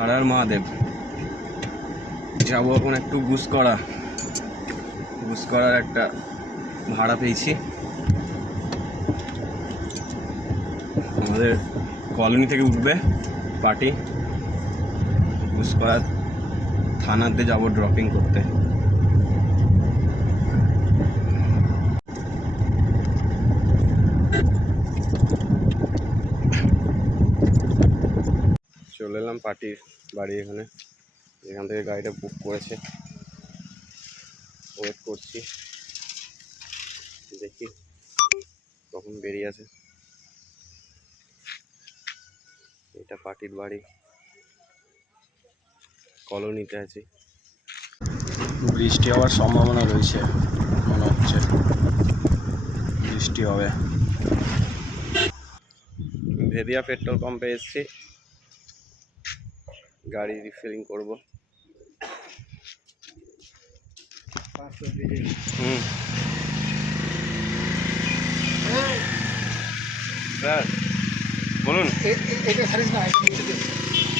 হারার মহাদেব। যাব এখন একটু গুস করা। গুস করার একটা ভাড়া পেয়েছি। আমাদের কলোনি থেকে উঠবে পার্টি। গুস করা থানাতে যাব ড্রপিং করতে। চলে এলাম পার্টির বাড়ি এখানে। এখান থেকে গাড়িটা বুক করেছে। ওয়েট করছি। দেখি কখন বেরিয়ে আছে এটা পার্টির বাড়ি। কলোনিতে আছি। বৃষ্টি হওয়ার সম্ভাবনা রয়েছে মনে হচ্ছে। বৃষ্টি হবে। ভেদিয়া পেট্রোল পাম্পে এসেছি। গাড়ি রিফিলিং করব। হুম। বলুন।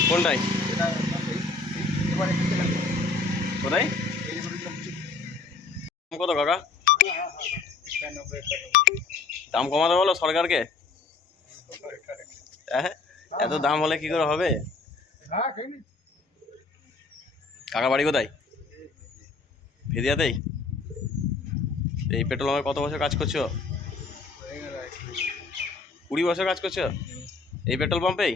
কোনটাই? কোথায়? কত কাকা? দাম কমাতে বলো সরকারকে। হ্যাঁ এত দাম হলে কি করে হবে? কাকা বাড়ি কোথায়? ভেদিয়াতেই এই পেট্রোল পাম্পে কত বছর কাজ করছ? কুড়ি বছর কাজ করছ? এই পেট্রোল পাম্পেই?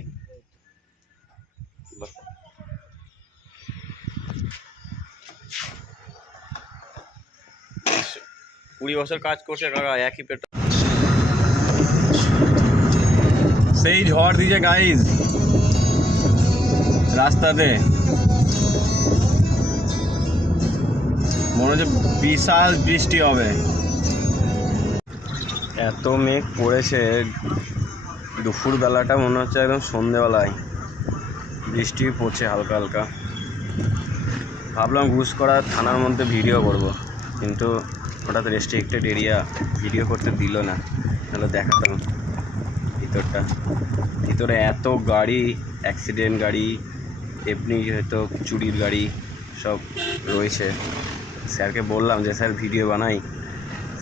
কুড়ি বছর কাজ করছে কাকা একই পেট্রোল সেই ঝড় দিছে গাইজ রাস্তাতে মনে হচ্ছে বিশাল বৃষ্টি হবে। এত মেঘ পড়েছে দুপুর বেলাটা মনে হচ্ছে একদম সন্ধেবেলায়। বৃষ্টি পড়ছে হালকা হালকা। ভাবলাম ঘুষ করা থানার মধ্যে ভিডিও করব, কিন্তু হঠাৎ রেস্ট্রিক্টেড এরিয়া ভিডিও করতে দিল না। তাহলে দেখাতাম ভিতরটা। ভিতরে এত গাড়ি অ্যাক্সিডেন্ট গাড়ি এমনি হয়তো চুরির গাড়ি সব রয়েছে। স্যারকে বললাম যে, স্যার, ভিডিও বানাই।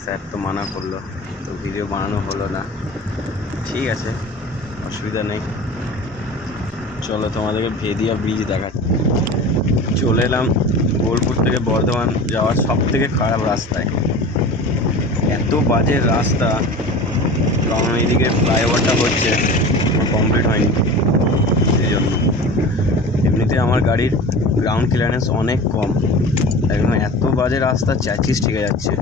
স্যার তো মানা করল। তো ভিডিও বানানো হলো না। ঠিক আছে, অসুবিধা নেই। চলো তোমাদেরকে ভেদিয়া ব্রিজ দেখাচ্ছি। চলে এলাম বোলপুর থেকে বর্ধমান যাওয়ার সব থেকে খারাপ রাস্তায়। এত বাজে রাস্তা। কারণ এইদিকে ফ্লাইওভারটা হচ্ছে কমপ্লিট হয়নি। এমনিতে আমার গাড়ির গ্রাউন্ড ক্লিয়ারেন্স অনেক কম। একদম এত বাজে রাস্তা, চ্যাচিস ঠিক যাচ্ছে।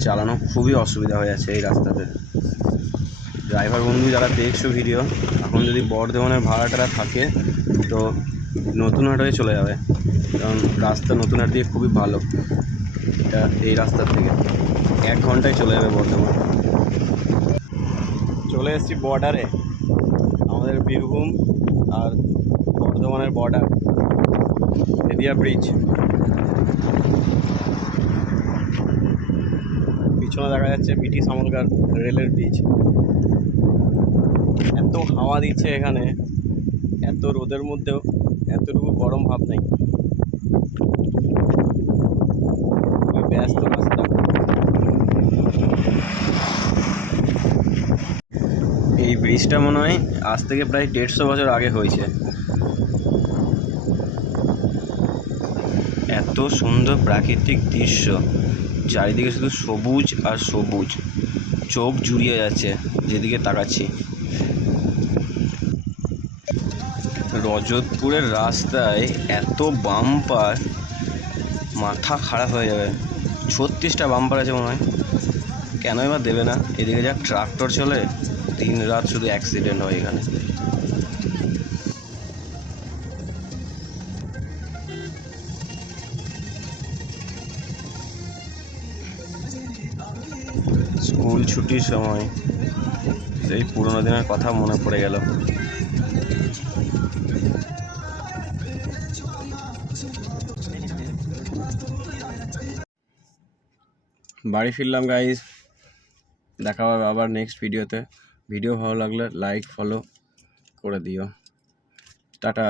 চালানো খুবই অসুবিধা হয়ে যাচ্ছে এই রাস্তাতে। ড্রাইভার বন্ধু যারা দেখছ ভিডিও এখন যদি বর্ধমানের ভাড়াটা থাকে, তো নতুন হাট হয়ে চলে যাবে। কারণ রাস্তা নতুন হাট দিয়ে খুবই ভালো। এটা এই রাস্তার থেকে। এক ঘন্টায় চলে যাবে বর্ধমান। চলে এসেছি বর্ডারে আমাদের বীরভূম আর বর্ধমানের বর্ডার এদিয়া ব্রিজ পিছনে দেখা যাচ্ছে ব্রিটিশ আমলকার রেলের ব্রিজ এত হাওয়া দিচ্ছে এখানে, এত রোদের মধ্যেও, এতটুকু গরম ভাব নেই খুবই ব্যস্ত রাস্তা এই ব্রিজটা মনে হয় আজ থেকে প্রায় দেড়শো বছর আগে হয়েছে। এত সুন্দর প্রাকৃতিক দৃশ্য। চারিদিকে শুধু সবুজ আর সবুজ। চোখ জুড়িয়ে যাচ্ছে যেদিকে তাকাচ্ছি। রজতপুরের রাস্তায় এত বাম্পার মাথা খারাপ হয়ে যাবে। ছত্রিশটা বাম্পার আছে মনে হয়। কেন এবার দেবে না? এদিকে যা ট্রাক্টর চলে। দিন রাত শুধু অ্যাক্সিডেন্ট হয় এখানে। স্কুল ছুটির সময়। সেই পুরোনো দিনের কথা মনে পড়ে গেল। বাড়ি ফিরলাম গাইজ দেখা হবে আবার নেক্সট ভিডিওতে ভিডিও ভালো লাগলে লাইক ফলো করে দিও। টাটা।